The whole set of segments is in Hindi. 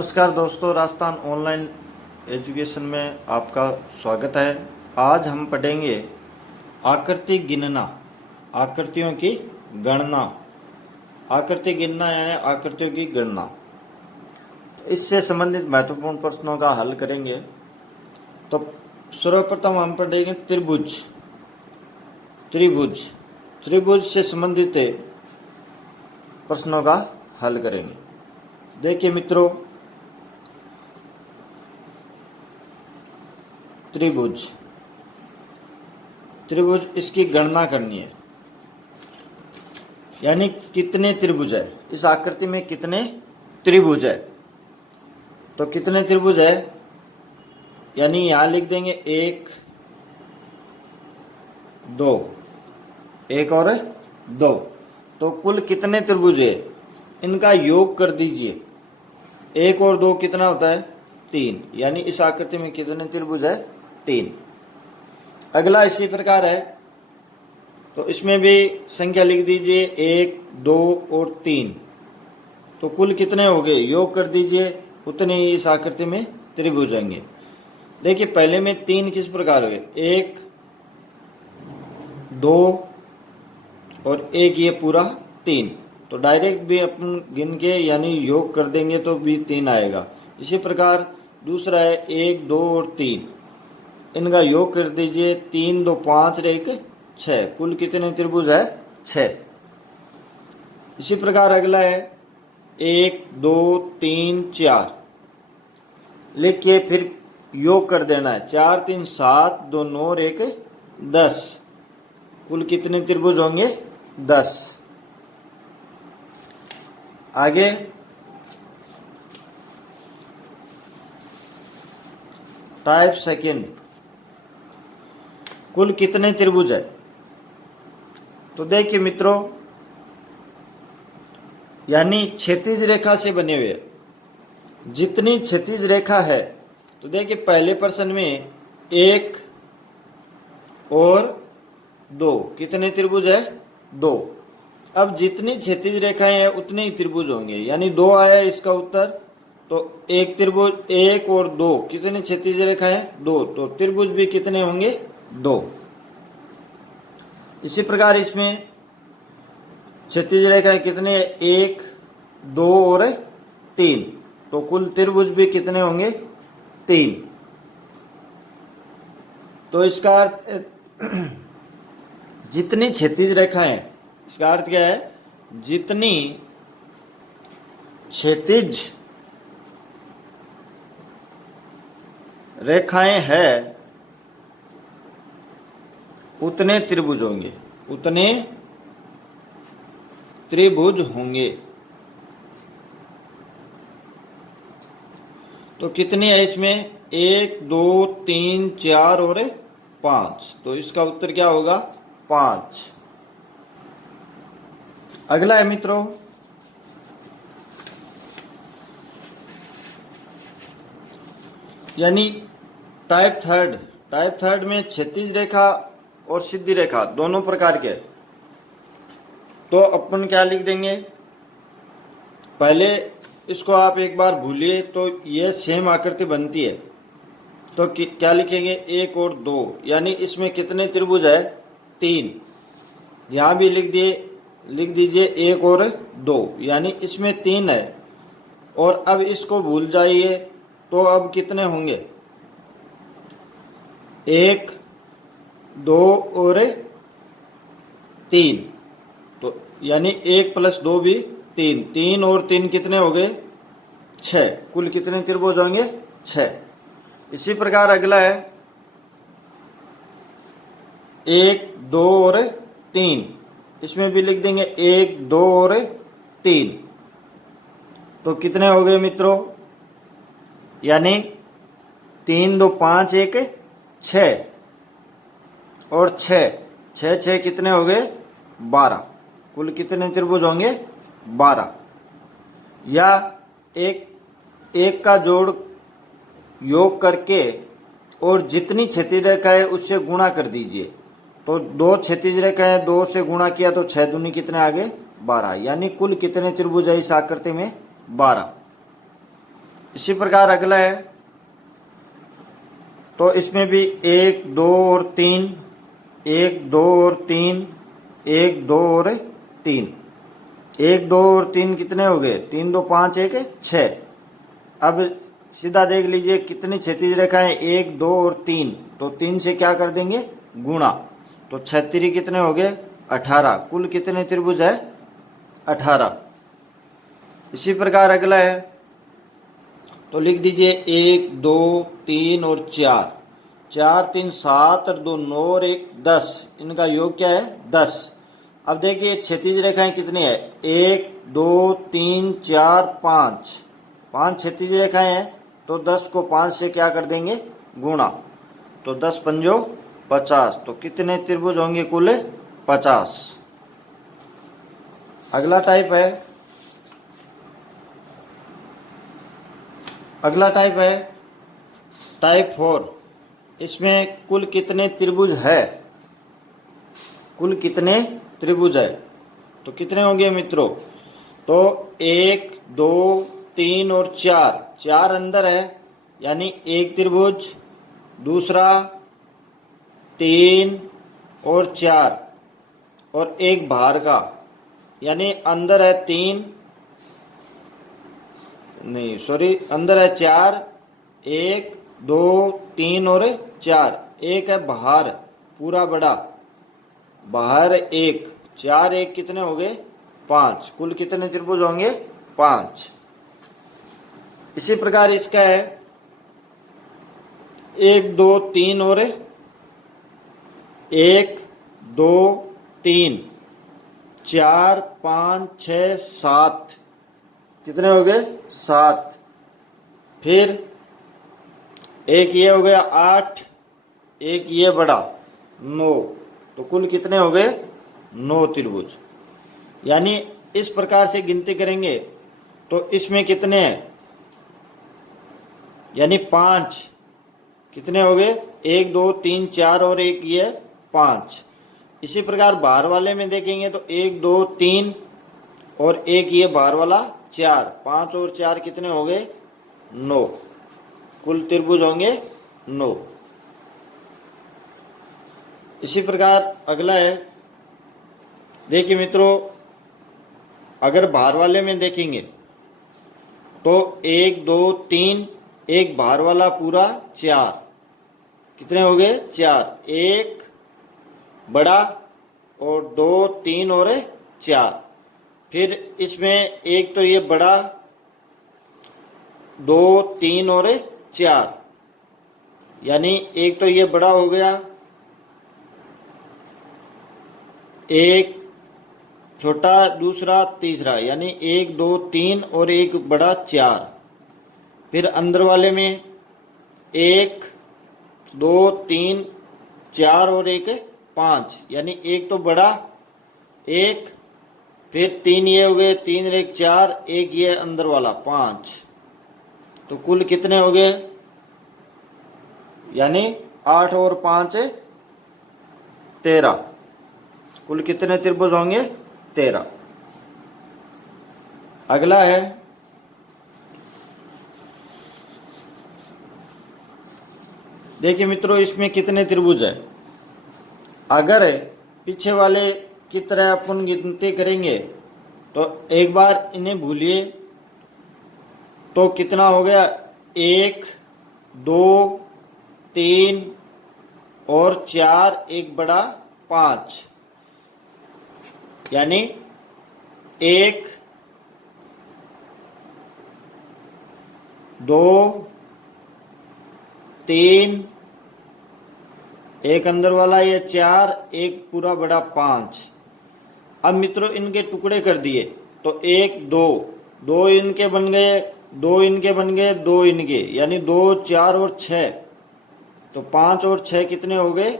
नमस्कार दोस्तों, राजस्थान ऑनलाइन एजुकेशन में आपका स्वागत है। आज हम पढ़ेंगे आकृति गिनना, आकृतियों की गणना। आकृति गिनना यानी आकृतियों की गणना। इससे संबंधित महत्वपूर्ण प्रश्नों का हल करेंगे। तो सर्वप्रथम हम पढ़ेंगे त्रिभुज। त्रिभुज त्रिभुज से संबंधित प्रश्नों का हल करेंगे। देखिए मित्रों, त्रिभुज त्रिभुज इसकी गणना करनी है, यानी कितने त्रिभुज है, इस आकृति में कितने त्रिभुज है। तो कितने त्रिभुज है यानी यहां लिख देंगे एक, दो, एक और दो। तो कुल कितने त्रिभुज है इनका योग कर दीजिए। एक और दो कितना होता है? तीन। यानी इस आकृति में कितने त्रिभुज है? तीन। अगला इसी प्रकार है, तो इसमें भी संख्या लिख दीजिए, एक, दो और तीन। तो कुल कितने हो गए? योग कर दीजिए, उतने ही इस आकृति में त्रिभुज होंगे। देखिए पहले में तीन किस प्रकार हुए? एक, दो और एक, ये पूरा तीन। तो डायरेक्ट भी अपन गिन के यानी योग कर देंगे तो भी तीन आएगा। इसी प्रकार दूसरा है एक, दो और तीन, इनका योग कर दीजिए, तीन, दो, पाँच और एक, छः। कुल कितने त्रिभुज है? छः। इसी प्रकार अगला है एक, दो, तीन, चार। लिख के फिर योग कर देना है, चार, तीन, सात, दो, नौ और एक, 10। कुल कितने त्रिभुज होंगे? 10। आगे टाइप सेकंड, कुल कितने त्रिभुज है? तो देखिए मित्रों, यानी क्षैतिज रेखा से बने हुए जितनी क्षैतिज रेखा है, तो देखिए पहले प्रश्न में एक और दो, कितने त्रिभुज है? दो। अब जितनी क्षैतिज रेखाएं हैं उतने ही त्रिभुज होंगे, यानी दो आया इसका उत्तर। तो एक त्रिभुज, एक और दो, कितनी क्षैतिज रेखाएं? दो। तो त्रिभुज भी कितने होंगे? दो। इसी प्रकार इसमें क्षैतिज रेखाएं कितने? एक, दो और तीन। तो कुल त्रिभुज भी कितने होंगे? तीन। तो इसका अर्थ जितनी क्षैतिज रेखाएं, इसका अर्थ क्या है? जितनी क्षैतिज रेखाएं हैं उतने त्रिभुज होंगे, उतने त्रिभुज होंगे। तो कितनी है इसमें? एक, दो, तीन, चार और पांच। तो इसका उत्तर क्या होगा? 5। अगला है मित्रों, यानी टाइप थर्ड। टाइप थर्ड में क्षैतिज रेखा और सीधी रेखा दोनों प्रकार के। तो अपन क्या लिख देंगे? पहले इसको आप एक बार भूलिए तो ये सेम आकृति बनती है। तो क्या लिखेंगे? एक और दो, यानी इसमें कितने त्रिभुज है? तीन। यहां भी लिख दीजिए एक और दो, यानी इसमें तीन है। और अब इसको भूल जाइए, तो अब कितने होंगे? एक, दो और तीन। तो यानी एक प्लस दो भी तीन, तीन और तीन कितने हो गए? 6। कुल कितने त्रिभुज होंगे? 6। इसी प्रकार अगला है एक, दो और तीन। इसमें भी लिख देंगे एक, दो और तीन। तो कितने हो गए मित्रों? यानी तीन, दो, पाँच, एक, 6 और 6, 6, 6 कितने हो गए? 12। कुल कितने त्रिभुज होंगे? 12। या एक का जोड़ योग करके और जितनी क्षैतिज रेखा है उससे गुणा कर दीजिए। तो दो क्षैतिज रेखा है, दो से गुणा किया तो 6 दूनी कितने आ गए? 12। यानी कुल कितने त्रिभुज है इस आकृति में? 12। इसी प्रकार अगला है, तो इसमें भी 1 2 और 3, 1 2 और 3, 1 2 और 3, 1 2 और 3 कितने हो गए? 3 2 5 1 6। अब सीधा देख लीजिए कितनी क्षैतिज रेखाएं, 1 2 और 3, तो 3 से क्या कर देंगे? गुणा, तो 6 कितने हो गए? 18। कुल कितने त्रिभुज है? 18। इसी प्रकार अगला है, तो लिख दीजिए 1 2 3 और 4, 4 3 7 और 2 9 और 1 10, इनका योग क्या है? 10। अब देखिए क्षैतिज रेखाएं कितनी है? 1 2 3 4 5, 5 क्षैतिज रेखाएं हैं, तो 10 को 5 से क्या कर देंगे? गुणा, तो 10 पंजो 50, तो कितने त्रिभुज होंगे? कुल 50। अगला टाइप है, अगला टाइप है टाइप 4। इसमें कुल कितने त्रिभुज है? कुल कितने त्रिभुज है? तो कितने होंगे मित्रों? तो 1 2 3 और 4, 4 अंदर है यानी एक त्रिभुज, दूसरा 3 और 4 और एक बाहर का, यानी अंदर है 3, नहीं सॉरी, अंदर है 4, 1 2 3 और 4, एक है बाहर पूरा बड़ा, बाहर 1, 4 1 कितने हो गए? 5। कुल कितने त्रिभुज होंगे? 5। इसी प्रकार इसका है 1 2 3 और 1 2 3 4 5 6 7, कितने हो गए? 7। फिर एक ये हो गया 8, एक ये बड़ा 9, तो कुल कितने हो गए? 9 त्रिभुज। यानी इस प्रकार से गिनती करेंगे तो इसमें कितने हैं? यानी 5, कितने हो गए? 1 2 3 4 और एक ये 5। इसी प्रकार बाहर वाले में देखेंगे तो 1 2 3 और एक ये बाहर वाला 4, 5 और 4 कितने हो गए? 9। कुल त्रिभुज होंगे 9। इसी प्रकार अगला है, देखिए मित्रों, अगर बाहर वाले में देखेंगे तो 1 2 3, एक बाहर वाला पूरा 4, कितने हो गए? 4, एक बड़ा और 2 3 और 4। फिर इसमें एक तो ये बड़ा, 2 3 और 4, यानी एक तो ये बड़ा हो गया, एक छोटा, दूसरा तीसरा, यानी 1 2 3 और एक बड़ा 4। फिर अंदर वाले में 1 2 3 4 और एक 5, यानी एक तो बड़ा, एक, फिर 3 ये हो गए, 3 और एक 4, एक ये अंदर वाला 5, तो कुल कितने हो गए? यानी 8 और 5 13। कुल कितने त्रिभुज होंगे? 13। अगला है, देखिए मित्रों, इसमें कितने त्रिभुज है? अगर पीछे वाले की तरह अपन गिनती करेंगे तो एक बार इन्हें भूलिए, तो कितना हो गया? 1 2 3 और 4, एक बड़ा 5, यानी 1 2 3, एक अंदर वाला ये 4, एक पूरा बड़ा 5। अब मित्रों इनके टुकड़े कर दिए तो 1 2, 2 इनके बन गए, 2 इनके बन गए, 2 इनके, यानी 2 4 और 6, तो 5 और 6 कितने हो गए?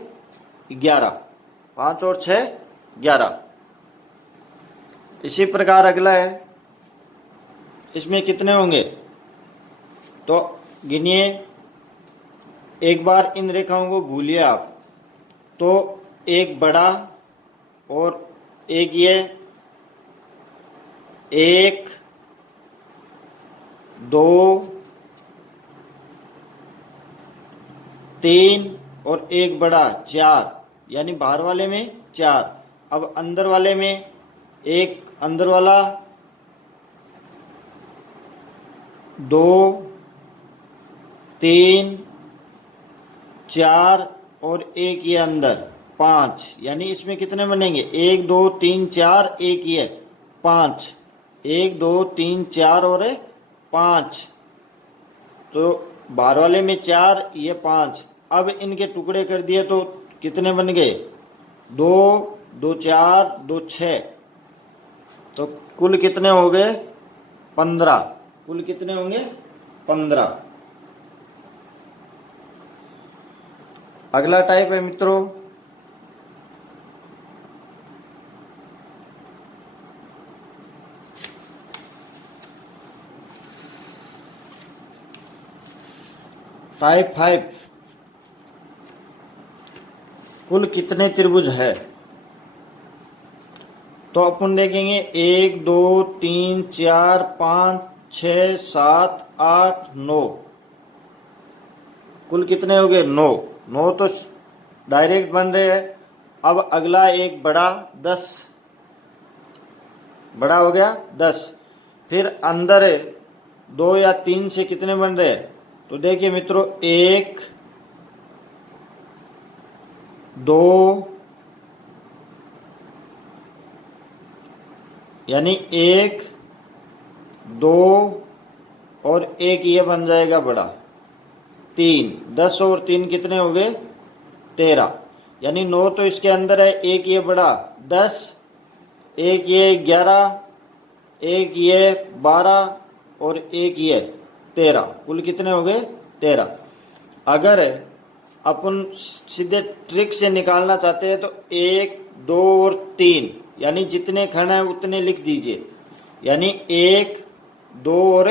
11। 5 और 6 11। इसी प्रकार अगला है, इसमें कितने होंगे? तो गिनिए, एक बार इन रेखाओं को भूलिए आप, तो एक बड़ा और एक ये, 1 2 तीन और एक बड़ा 4, यानी बाहर वाले में 4। अब अंदर वाले में एक अंदर वाला 2 3 4 और एक ये अंदर 5, यानी इसमें कितने बनेंगे 1 2 3 4, एक ये 5, 1 2 3 4 और 5। तो बाहर वाले में 4, ये 5। अब इनके टुकड़े कर दिए तो कितने बन गए 2 2 4 2 6। तो कुल कितने हो गए 15। कुल कितने होंगे 15। अगला टाइप है मित्रों टाइप 5। कुल कितने त्रिभुज है? तो अपन देखेंगे 1 2 3 4 5 6 7 8 9। कुल कितने हो गए 9। 9 तो डायरेक्ट बन रहे हैं। अब अगला एक बड़ा 10, बड़ा हो गया 10। फिर अंदर 2 या 3 से कितने बन रहे हैं? तो देखिए मित्रों 1 2, यानी 1 2 और एक ये बन जाएगा बड़ा 3। 10 और 3 कितने हो गए 13, यानी 9 तो इसके अंदर है, एक ये बड़ा 10, एक ये 11, एक ये 12 और एक ये 13। कुल कितने हो गए 13। अगर अपन सीधे ट्रिक से निकालना चाहते हैं तो 1 2 और 3, यानी जितने खंड हैं उतने लिख दीजिए, यानी 1 2 और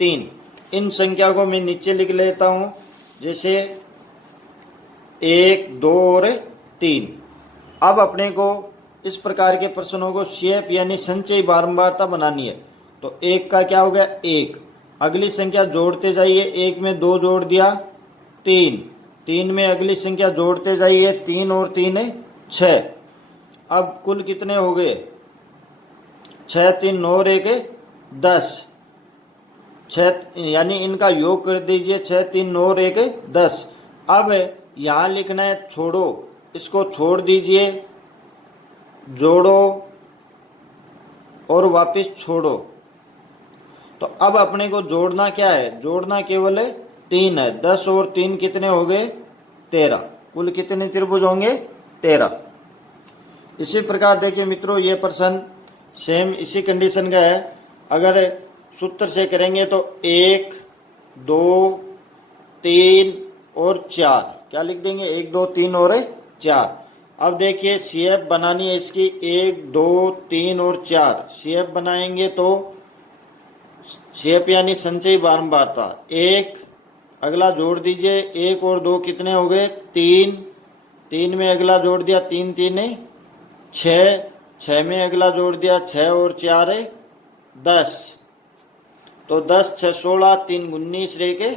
3। इन संख्या को मैं नीचे लिख लेता हूं, जैसे 1 2 और 3। अब अपने को इस प्रकार के प्रश्नों को शेप यानी संचयी बारंबारता बनानी है। तो 1 का क्या हो गया 1, अगली संख्या जोड़ते जाइए, 1 में 2 जोड़ दिया 3, 3 में अगली संख्या जोड़ते जाइए, 3 और 3 6। अब कुल कितने हो गए 6 3 9 और 1 10, 6, यानी इनका योग कर दीजिए, 6 3 9 और 1 10। अब यहाँ लिखना है छोड़ो, इसको छोड़ दीजिए, जोड़ो और वापस छोड़ो। तो अब अपने को जोड़ना क्या है, जोड़ना केवल 3 है। 10 और 3 कितने हो गए 13। कुल कितने त्रिभुज होंगे 13। इसी प्रकार देखिए मित्रों ये प्रश्न सेम इसी कंडीशन का है। अगर सूत्र से करेंगे तो 1 2 3 और 4, क्या लिख देंगे 1 2 3 और 4। अब देखिए शेप बनानी है इसकी, 1 2 3 और 4 शेप बनाएंगे तो शेप यानी संचयी बारंबारता, 1 अगला जोड़ दीजिए, 1 और 2 कितने हो गए 3, 3 में अगला जोड़ दिया 3 3 6, 6 में अगला जोड़ दिया 6 और 4 10। तो 10 6 16, 3 19 रह के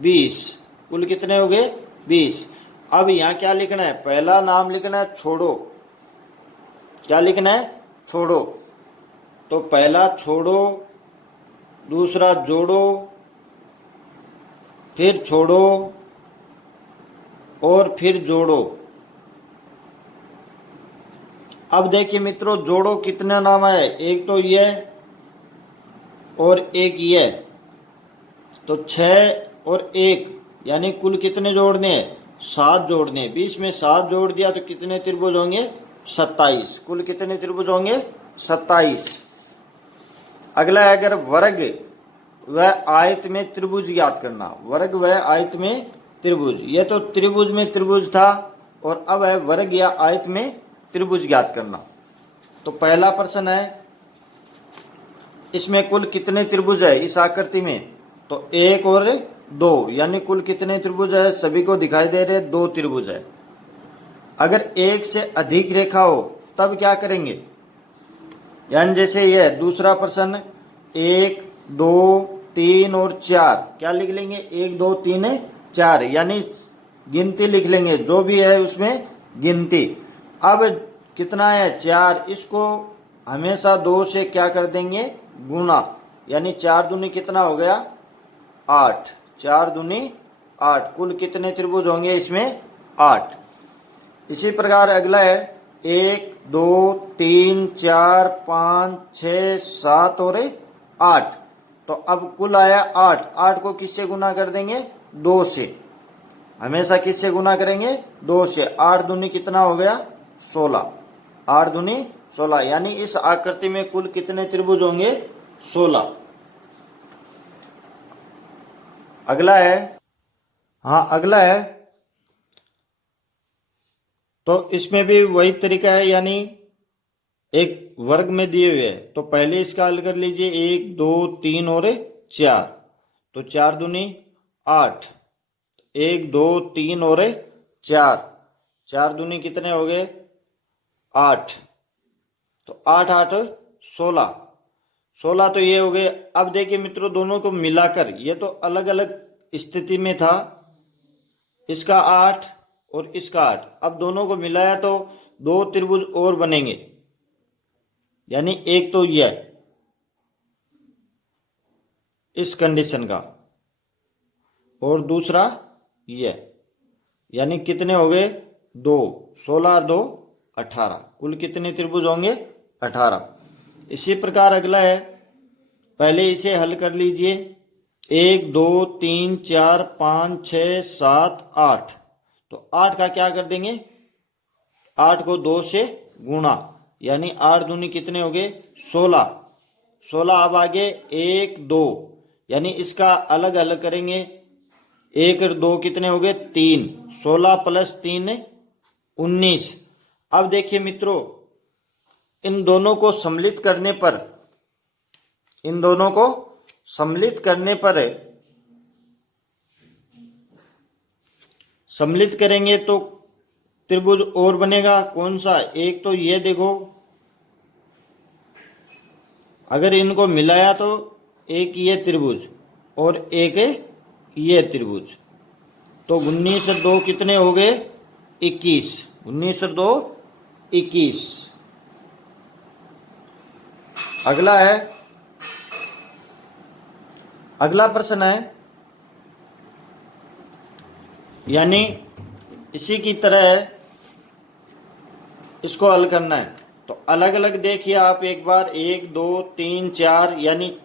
20। कुल कितने हो गए 20। अब यहाँ क्या लिखना है, पहला नाम लिखना है छोड़ो। क्या लिखना है छोड़ो। तो पहला छोड़ो, दूसरा जोड़ो, फिर छोड़ो और फिर जोड़ो। अब देखिए मित्रों जोड़ो कितने नाम है, एक तो ये और एक ये, तो 6 और 1, यानी कुल कितने जोड़ने हैं 7 जोड़ने हैं। 20 में 7 जोड़ दिया तो कितने त्रिभुज होंगे 27। कुल कितने त्रिभुज होंगे 27। अगला है अगर वर्ग व आयत में त्रिभुज ज्ञात करना। वर्ग व आयत में त्रिभुज, ये तो त्रिभुज में त्रिभुज था और अब है वर्ग या आयत में त्रिभुज ज्ञात करना। तो पहला प्रश्न है इसमें कुल कितने त्रिभुज है इस आकृति में, तो 1 और 2, यानी कुल कितने त्रिभुज है, सभी को दिखाई दे रहे 2 त्रिभुज है। अगर 1 से अधिक रेखा हो तब क्या करेंगे, यानी जैसे यह दूसरा प्रश्न 1 2 3 और 4, क्या लिख लेंगे 1 2 3 4, यानी गिनती लिख लेंगे, जो भी है उसमें गिनती। अब कितना है 4, इसको हमेशा 2 से क्या कर देंगे गुना, यानी 4 दूनी कितना हो गया 8, 4 दूनी 8। कुल कितने त्रिभुज होंगे इसमें 8। इसी प्रकार अगला है 1 2 3 4 5 6 7 और 8। तो अब कुल आया 8, 8 को किससे गुना कर देंगे 2 से, हमेशा किससे गुना करेंगे 2 से। 8 दूनी कितना हो गया 16, 8 दूनी 16, यानी इस आकृति में कुल कितने त्रिभुज होंगे 16। अगला है, हाँ अगला है, तो इसमें भी वही तरीका है, यानी एक वर्ग में दिए हुए है। तो पहले इसका हल कर लीजिए, 1 2 3 और 4। तो 4 दूनी 8, 1 2 3 और 4, 4 दूनी कितने हो गए 8। तो 8 8 16, 16 तो ये हो गए। अब देखिए मित्रों, दोनों को मिलाकर, ये तो अलग अलग स्थिति में था, इसका 8 और इसका 8, अब दोनों को मिलाया तो 2 त्रिभुज और बनेंगे, यानी एक तो यह इस कंडीशन का और दूसरा यह, यानी कितने हो गए 2, 16 और 2 18। कुल कितने त्रिभुज होंगे 18। इसी प्रकार अगला है, पहले इसे हल कर लीजिए, 1 2 3 4 5 6 7 8। तो 8 का क्या कर देंगे, 8 को 2 से गुणा, यानी 8 दूनी कितने हो गए 16, 16। अब आगे 1 2, यानी इसका अलग अलग करेंगे, 1 और 2 कितने हो गए 3, 16 प्लस 3 19। अब देखिए मित्रों, इन दोनों को सम्मिलित करने पर, इन दोनों को सम्मिलित करने पर, सम्मिलित करेंगे तो त्रिभुज और बनेगा। कौन सा, एक तो ये देखो, अगर इनको मिलाया तो एक ये त्रिभुज और एक ये त्रिभुज, तो 19 और 2 कितने हो गए 21, 19 और 2 21। अगला है, अगला प्रश्न है, यानी इसी की तरह इसको हल करना है। तो अलग अलग देखिए आप एक बार, 1 2 3 4, यानी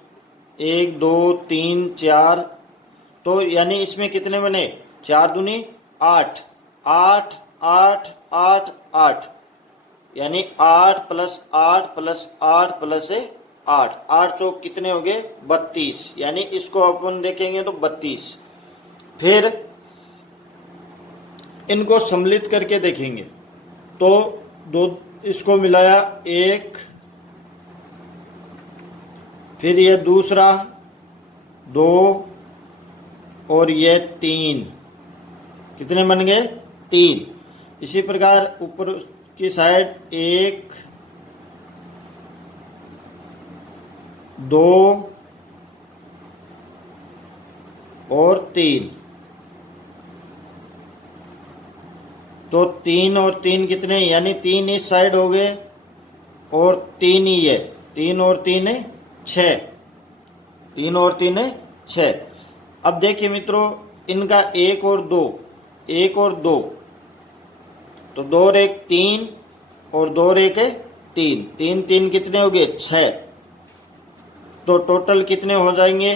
1 2 3 4, तो यानी इसमें कितने बने 4 दूनी 8, 8 8 8 8, यानी 8 प्लस 8 प्लस 8 प्लस 8, 8 चौक कितने हो गए 32, यानी इसको अपन देखेंगे तो 32। फिर इनको सम्मिलित करके देखेंगे तो दो, इसको मिलाया 1, फिर ये दूसरा 2 और ये 3, कितने बन गए 3। इसी प्रकार ऊपर की साइड 1 2 और 3, तो 3 और 3 कितने, यानी 3 इस साइड हो गए और 3 ही है, 3 और 3 है 6, 3 और 3 है 6। अब देखिए मित्रों, इनका 1 और 2, 1 और 2, तो 2 और 1 3 और 2 और 1 3, 3 3 कितने हो गए 6। तो टोटल कितने हो जाएंगे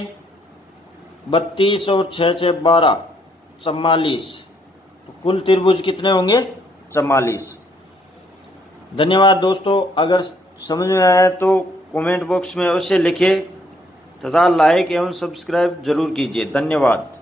32 और 6 6 12, 44। तो कुल त्रिभुज कितने होंगे 44। धन्यवाद दोस्तों, अगर समझ में आया तो कमेंट बॉक्स में अवश्य लिखें तथा लाइक एवं सब्सक्राइब जरूर कीजिए। धन्यवाद।